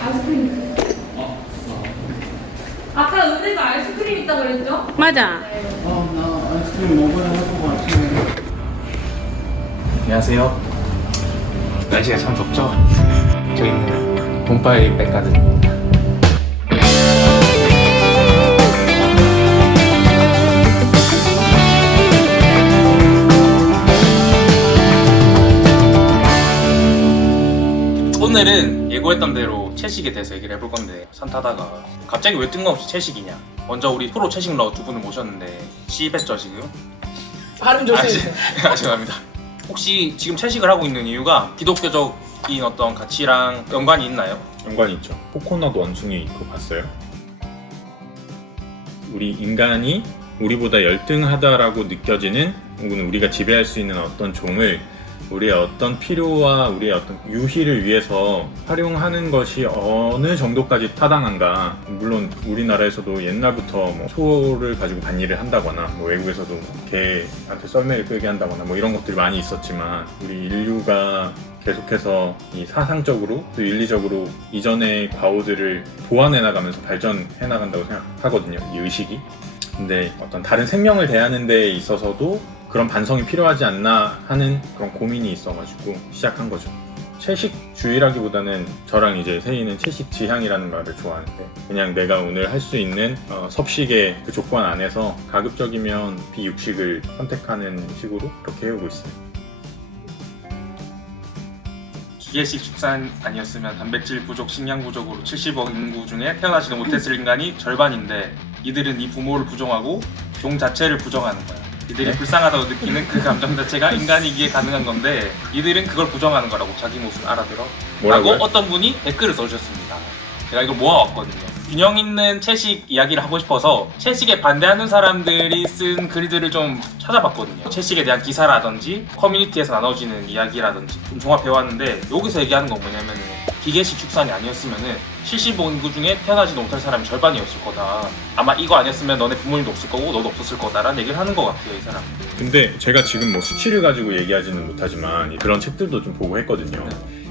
아이스크림. 아까 은혜가 아이스크림 있다 그랬죠? 맞아. 나 아이스크림 먹어야 할 것 같아. 안녕하세요. 날씨가 참 덥죠? 저희는 봄바이 백가든입니다. 오늘은 예고했던 대로 채식에 대해서 얘기를 해볼 건데, 산 타다가 갑자기 왜 뜬금없이 채식이냐. 먼저 우리 프로 채식러 두 분을 모셨는데 시입했죠 지금? 발음 조심해주세요. 죄송합니다. 혹시 지금 채식을 하고 있는 이유가 기독교적인 어떤 가치랑 연관이 있나요? 연관이 있죠. 코코넛 원숭이 그거 봤어요? 우리 인간이 우리보다 열등하다라고 느껴지는, 혹은 우리가 지배할 수 있는 어떤 종을 우리의 어떤 필요와 우리의 어떤 유희를 위해서 활용하는 것이 어느 정도까지 타당한가. 물론 우리나라에서도 옛날부터 뭐 소를 가지고 밭일을 한다거나, 뭐 외국에서도 개한테 썰매를 끌게 한다거나 뭐 이런 것들이 많이 있었지만, 우리 인류가 계속해서 이 사상적으로 또 윤리적으로 이전의 과오들을 보완해 나가면서 발전해 나간다고 생각하거든요, 이 의식이. 근데 어떤 다른 생명을 대하는 데 있어서도 그런 반성이 필요하지 않나 하는 그런 고민이 있어가지고 시작한 거죠. 채식주의라기보다는 저랑 이제 세이는 채식지향이라는 말을 좋아하는데, 그냥 내가 오늘 할 수 있는 섭식의 그 조건 안에서 가급적이면 비육식을 선택하는 식으로 그렇게 해오고 있어요. 기계식 축산 아니었으면 단백질 부족, 식량 부족으로 70억 인구 중에 태어나지도 못했을 인간이 절반인데, 이들은 이 부모를 부정하고 종 자체를 부정하는 거야. 이들이 불쌍하다고 느끼는 그 감정 자체가 인간이기에 가능한 건데, 이들은 그걸 부정하는 거라고 자기 모습을 알아들어? 뭐라고요? 라고 어떤 분이 댓글을 써주셨습니다. 제가 이걸 모아왔거든요. 균형 있는 채식 이야기를 하고 싶어서 채식에 반대하는 사람들이 쓴 글들을 좀 찾아봤거든요. 채식에 대한 기사라든지 커뮤니티에서 나눠지는 이야기라든지 좀 종합해왔는데, 여기서 얘기하는 건 뭐냐면, 기계식 축산이 아니었으면은 75 인구 중에 태어나지도 못할 사람이 절반이었을 거다. 아마 이거 아니었으면 너네 부모님도 없을 거고 너도 없었을 거다라는 얘기를 하는 것 같아요, 이 사람. 근데 제가 지금 뭐 수치를 가지고 얘기하지는 못하지만 그런 책들도 좀 보고 했거든요.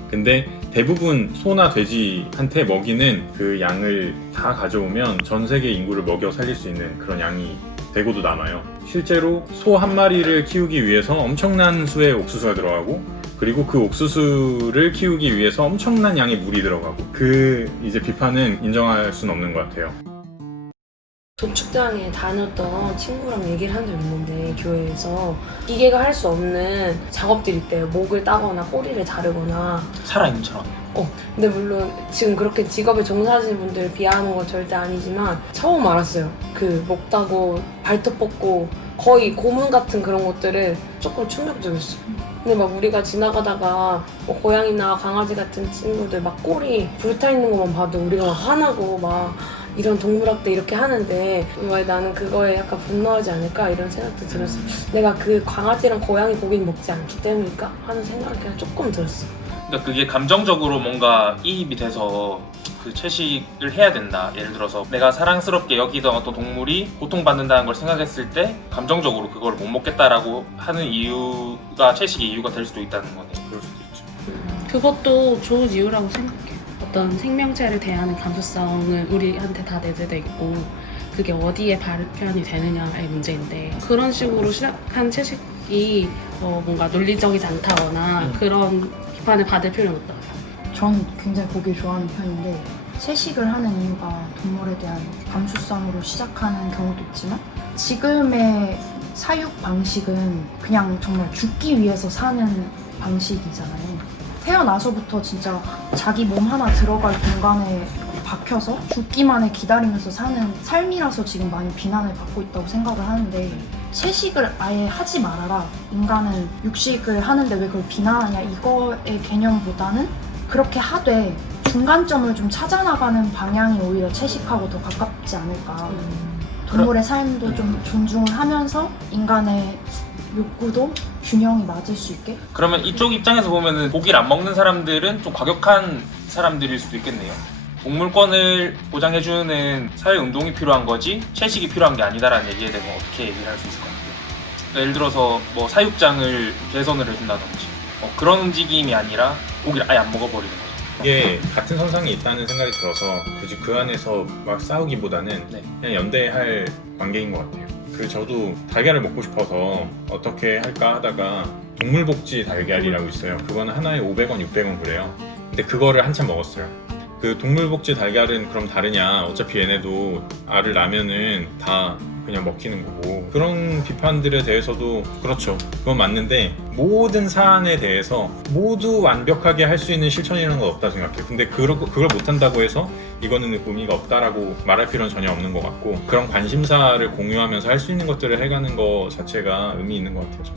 근데 대부분 소나 돼지한테 먹이는 그 양을 다 가져오면 전 세계 인구를 먹여 살릴 수 있는 그런 양이 되고도 남아요. 실제로 소 한 마리를 키우기 위해서 엄청난 수의 옥수수가 들어가고, 그리고 그 옥수수를 키우기 위해서 엄청난 양의 물이 들어가고, 그 이제 비판은 인정할 수는 없는 것 같아요. 도축장에 다녔던 친구랑 얘기를 한 적이 있는데, 교회에서 기계가 할 수 없는 작업들이 있대요. 목을 따거나 꼬리를 자르거나. 살아있는 처럼. 근데 물론 지금 그렇게 직업에 종사하시는 분들을 비하하는 건 절대 아니지만, 처음 알았어요. 그 목 따고 발톱 뽑고 거의 고문 같은 그런 것들을 조금 충격적이었어요. 근데 막 우리가 지나가다가 뭐 고양이나 강아지 같은 친구들 막 꼬리 불타있는 것만 봐도 우리가 막 화나고 막 이런 동물학대 이렇게 하는데, 왜 나는 그거에 약간 분노하지 않을까 이런 생각도 들었어요. 내가 그 강아지랑 고양이 고기는 먹지 않기 때문일까 하는 생각이 그냥 조금 들었어요. 그러니까 그게 감정적으로 뭔가 이입이 돼서 그 채식을 해야 된다. 예를 들어서 내가 사랑스럽게 여기던 어떤 동물이 고통받는다는 걸 생각했을 때 감정적으로 그걸 못 먹겠다라고 하는 이유가 채식의 이유가 될 수도 있다는 거네. 그럴 수도 있죠. 그것도 좋은 이유라고 생각해요. 어떤 생명체를 대하는 감수성은 우리한테 다 내재돼 있고, 그게 어디에 발현이 되느냐의 문제인데, 그런 식으로 시작한 채식이 뭔가 논리적이지 않다거나 그런 비판을 받을 필요는 없다고 생각해요. 전 굉장히 고기를 좋아하는 편인데, 채식을 하는 이유가 동물에 대한 감수성으로 시작하는 경우도 있지만, 지금의 사육 방식은 그냥 정말 죽기 위해서 사는 방식이잖아요. 태어나서부터 진짜 자기 몸 하나 들어갈 공간에 박혀서 죽기만을 기다리면서 사는 삶이라서 지금 많이 비난을 받고 있다고 생각을 하는데, 채식을 아예 하지 말아라, 인간은 육식을 하는데 왜 그걸 비난하냐, 이거의 개념보다는 그렇게 하되 중간점을 좀 찾아나가는 방향이 오히려 채식하고 더 가깝지 않을까. 동물의 삶도 좀 존중을 하면서 인간의 욕구도 균형이 맞을 수 있게. 그러면 이쪽 입장에서 보면은 고기를 안 먹는 사람들은 좀 과격한 사람들일 수도 있겠네요. 동물권을 보장해주는 사회운동이 필요한 거지 채식이 필요한 게 아니다라는 얘기에 대해서 어떻게 얘기를 할 수 있을 것 같아요? 예를 들어서 뭐 사육장을 개선을 해준다든지 그런 움직임이 아니라 고기를 아예 안 먹어버리는 거죠. 이게 같은 선상에 있다는 생각이 들어서 굳이 그 안에서 막 싸우기보다는 네. 그냥 연대할 관계인 것 같아요. 저도 달걀을 먹고 싶어서 어떻게 할까 하다가 동물복지 달걀이라고 있어요. 그거는 하나에 500원, 600원 그래요. 근데 그거를 한참 먹었어요. 그 동물복지 달걀은 그럼 다르냐? 어차피 얘네도 알을 낳으면은 다 그냥 먹히는 거고. 그런 비판들에 대해서도 그렇죠. 그건 맞는데 모든 사안에 대해서 모두 완벽하게 할 수 있는 실천이라는 건 없다 생각해요. 근데 그걸 못한다고 해서 이거는 의미가 없다라고 말할 필요는 전혀 없는 것 같고, 그런 관심사를 공유하면서 할 수 있는 것들을 해가는 것 자체가 의미 있는 것 같아요.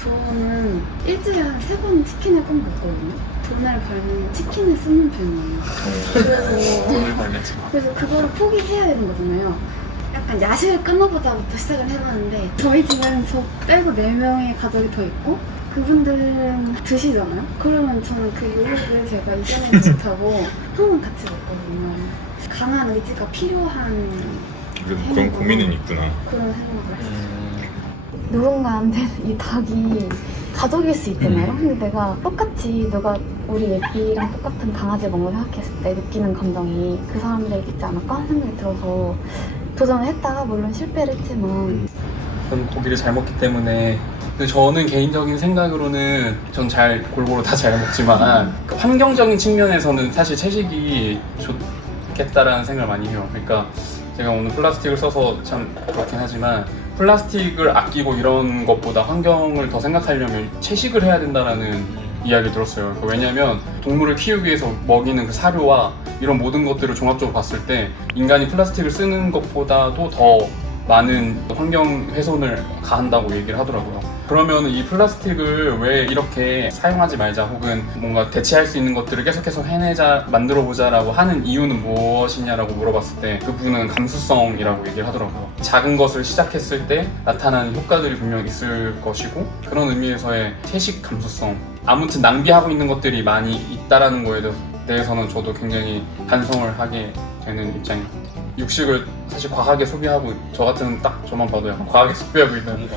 저는 일주일에 한 3번 치킨을 꼭 먹거든요. 돈을 벌면 치킨을 쓰는 편이에요. 그래서 그거를 포기해야 되는 거잖아요. 약간 야식을 끊어보자부터 시작을 해봤는데, 저희 집은 저 빼고 4명의 가족이 더 있고 그분들은 드시잖아요? 그러면 저는 그 요리를 제가 이겨내지 못하고 항상 같이 먹거든요. 강한 의지가 필요한 그런 고민은 있구나. 그런 생각을 했어요. 누군가한테 이 닭이 가족일 수 있잖아요. 근데 내가 똑같이 누가 우리 애기랑 똑같은 강아지를 먹는 생각했을 때 느끼는 감정이 그 사람들에게 있지 않을까 하는 생각이 들어서 도전을 했다가 물론 실패를 했지만 저는 고기를 잘 먹기 때문에. 근데 저는 개인적인 생각으로는 전 골고루 다 잘 먹지만 그 환경적인 측면에서는 사실 채식이 좋겠다라는 생각을 많이 해요. 그러니까 제가 오늘 플라스틱을 써서 참 그렇긴 하지만 플라스틱을 아끼고 이런 것보다 환경을 더 생각하려면 채식을 해야 된다라는 이야기를 들었어요. 왜냐하면 동물을 키우기 위해서 먹이는 그 사료와 이런 모든 것들을 종합적으로 봤을 때 인간이 플라스틱을 쓰는 것보다도 더 많은 환경 훼손을 가한다고 얘기를 하더라고요. 그러면 이 플라스틱을 왜 이렇게 사용하지 말자, 혹은 뭔가 대체할 수 있는 것들을 계속해서 해내자, 만들어보자 라고 하는 이유는 무엇이냐라고 물어봤을 때 그분은 감수성이라고 얘기를 하더라고요. 작은 것을 시작했을 때 나타나는 효과들이 분명 있을 것이고, 그런 의미에서의 채식 감수성, 아무튼 낭비하고 있는 것들이 많이 있다라는 거에 대해서는 저도 굉장히 반성을 하게 되는 입장입니다. 육식을 사실 과하게 소비하고, 저 같은 딱 저만 봐도 약간 과하게 소비하고 있는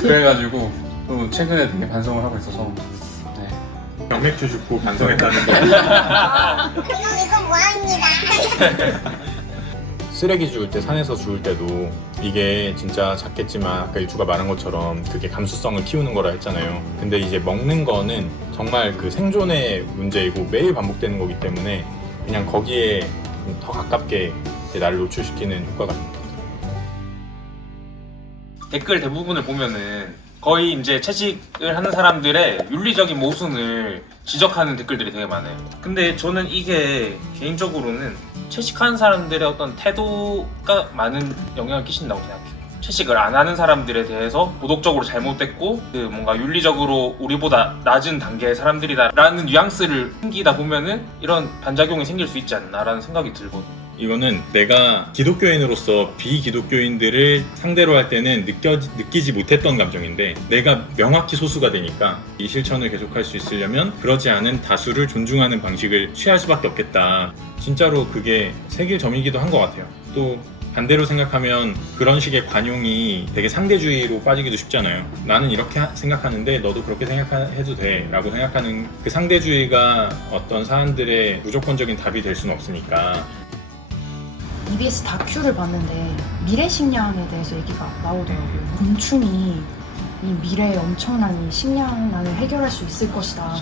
그래가지고 또 최근에 되게 반성을 하고 있어서. 네. 병맥주 줍고 반성했다는 거. 이건 뭐합니다. 쓰레기 주울 때, 산에서 주울 때도 이게 진짜 작겠지만 아까 일주가 말한 것처럼 그게 감수성을 키우는 거라 했잖아요. 근데 이제 먹는 거는 정말 그 생존의 문제이고 매일 반복되는 거기 때문에 그냥 거기에 더 가깝게 나를 노출시키는 효과가 있습니다. 댓글 대부분을 보면은 거의 이제 채식을 하는 사람들의 윤리적인 모순을 지적하는 댓글들이 되게 많아요. 근데 저는 이게 개인적으로는 채식하는 사람들의 어떤 태도가 많은 영향을 끼친다고 생각해요. 채식을 안 하는 사람들에 대해서 도덕적으로 잘못됐고 그 뭔가 윤리적으로 우리보다 낮은 단계의 사람들이다 라는 뉘앙스를 풍기다 보면은 이런 반작용이 생길 수 있지 않나라는 생각이 들거든요. 이거는 내가 기독교인으로서 비기독교인들을 상대로 할 때는 느끼지 못했던 감정인데, 내가 명확히 소수가 되니까 이 실천을 계속할 수 있으려면 그러지 않은 다수를 존중하는 방식을 취할 수밖에 없겠다. 진짜로 그게 새길 점이기도 한 것 같아요. 또 반대로 생각하면 그런 식의 관용이 되게 상대주의로 빠지기도 쉽잖아요. 나는 이렇게 생각하는데 너도 그렇게 생각해도 돼 라고 생각하는 그 상대주의가 어떤 사안들의 무조건적인 답이 될 수는 없으니까. EBS 다큐를 봤는데 미래 식량에 대해서 얘기가 나오더라고요. 곤충이 이 미래의 엄청난 이 식량난을 해결할 수 있을 것이다.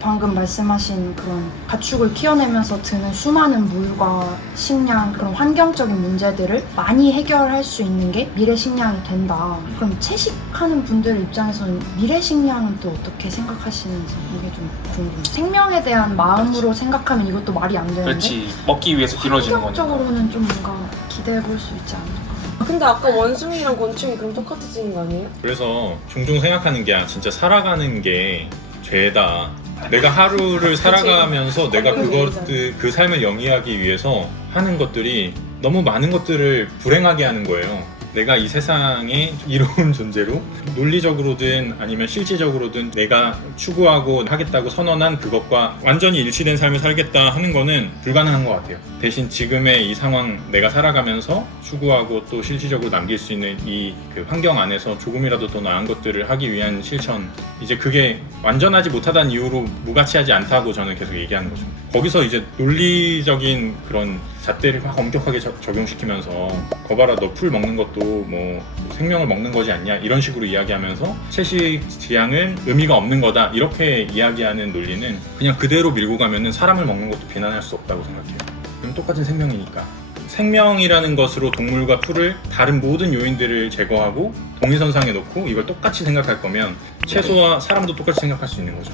방금 말씀하신 그런 가축을 키워내면서 드는 수많은 물과 식량, 그런 환경적인 문제들을 많이 해결할 수 있는 게 미래 식량이 된다. 그럼 채식하는 분들 입장에서는 미래 식량은 또 어떻게 생각하시는지 이게 좀 궁금해요. 생명에 대한 마음으로 생각하면 이것도 말이 안 되는데, 그렇지, 먹기 위해서 길어지는 거니까. 환경적으로는 좀 뭔가 기대해 볼 수 있지 않을까. 근데 아까 원숭이랑 곤충이 그럼 똑같아지는 거 아니에요? 그래서 종종 생각하는 게 진짜 살아가는 게 죄다. 내가 하루를 살아가면서 내가 그 삶을 영위하기 위해서 하는 것들이 너무 많은 것들을 불행하게 하는 거예요. 내가 이 세상에 이로운 존재로 논리적으로든 아니면 실질적으로든 내가 추구하고 하겠다고 선언한 그것과 완전히 일치된 삶을 살겠다 하는 거는 불가능한 것 같아요. 대신 지금의 이 상황 내가 살아가면서 추구하고 또 실질적으로 남길 수 있는 이 그 환경 안에서 조금이라도 더 나은 것들을 하기 위한 실천, 이제 그게 완전하지 못하다는 이유로 무가치하지 않다고 저는 계속 얘기하는 거죠. 거기서 이제 논리적인 그런 잣대를 막 엄격하게 적용시키면서 거봐라 너 풀 먹는 것도 뭐 생명을 먹는 거지 않냐 이런 식으로 이야기하면서 채식 지향은 의미가 없는 거다 이렇게 이야기하는 논리는 그냥 그대로 밀고 가면은 사람을 먹는 것도 비난할 수 없다고 생각해요. 그럼 똑같은 생명이니까. 생명이라는 것으로 동물과 풀을 다른 모든 요인들을 제거하고 동일선상에 놓고 이걸 똑같이 생각할 거면 채소와 사람도 똑같이 생각할 수 있는 거죠.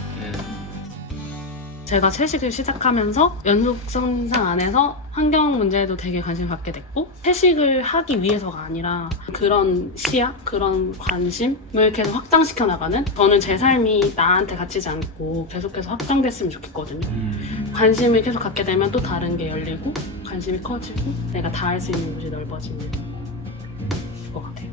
제가 채식을 시작하면서 연속선상 안에서 환경 문제에도 되게 관심을 갖게 됐고 채식을 하기 위해서가 아니라 그런 시야, 그런 관심을 계속 확장시켜 나가는 저는 제 삶이 나한테 갇히지 않고 계속해서 확장됐으면 좋겠거든요. 관심을 계속 갖게 되면 또 다른 게 열리고 관심이 커지고 내가 닿을 수 있는 곳이 넓어지는 것 같아요.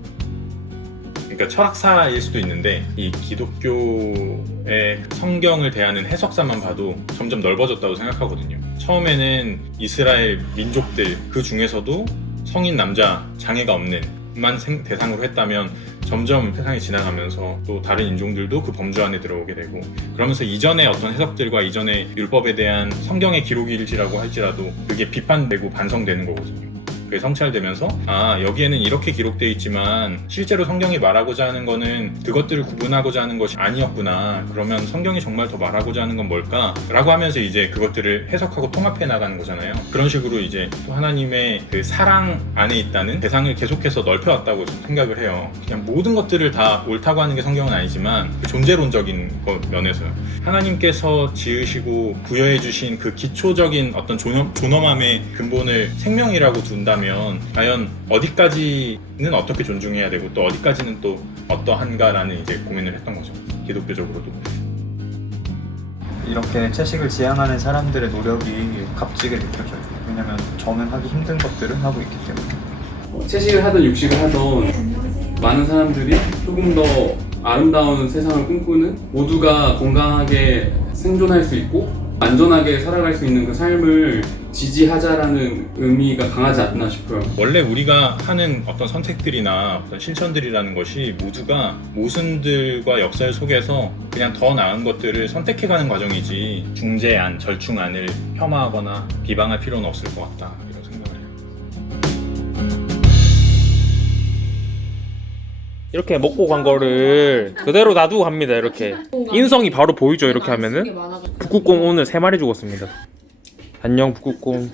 그러니까 철학사일 수도 있는데 이 기독교의 성경을 대하는 해석사만 봐도 점점 넓어졌다고 생각하거든요. 처음에는 이스라엘 민족들 그 중에서도 성인 남자 장애가 없는 만 대상으로 했다면 점점 세상이 지나가면서 또 다른 인종들도 그 범주 안에 들어오게 되고 그러면서 이전의 어떤 해석들과 이전의 율법에 대한 성경의 기록일지라고 할지라도 그게 비판되고 반성되는 거거든요. 그게 성찰되면서 아 여기에는 이렇게 기록되어 있지만 실제로 성경이 말하고자 하는 거는 그것들을 구분하고자 하는 것이 아니었구나. 그러면 성경이 정말 더 말하고자 하는 건 뭘까? 라고 하면서 이제 그것들을 해석하고 통합해 나가는 거잖아요. 그런 식으로 이제 또 하나님의 그 사랑 안에 있다는 대상을 계속해서 넓혀왔다고 생각을 해요. 그냥 모든 것들을 다 옳다고 하는 게 성경은 아니지만 그 존재론적인 면에서요. 하나님께서 지으시고 부여해 주신 그 기초적인 어떤 존엄함의 근본을 생명이라고 둔다면 과연 어디까지는 어떻게 존중해야 되고 또 어디까지는 또 어떠한가라는 이제 고민을 했던 거죠. 기독교적으로도. 이렇게 채식을 지향하는 사람들의 노력이 값지게 느껴져요. 왜냐면 저는 하기 힘든 것들을 하고 있기 때문에. 채식을 하든 육식을 하든 많은 사람들이 조금 더 아름다운 세상을 꿈꾸는 모두가 건강하게 생존할 수 있고 안전하게 살아갈 수 있는 그 삶을 지지하자라는 의미가 강하지 않나 싶어요. 원래 우리가 하는 어떤 선택들이나 어떤 실천들이라는 것이 모두가 모순들과 역설 속에서 그냥 더 나은 것들을 선택해가는 과정이지 중재안, 절충안을 폄하하거나 비방할 필요는 없을 것 같다 이런 생각을 해요. 이렇게 먹고 간 거를 그대로 놔두고 갑니다. 이렇게 인성이 바로 보이죠. 이렇게 하면은 북극곰 오늘 3마리 죽었습니다. 안녕 북극곰.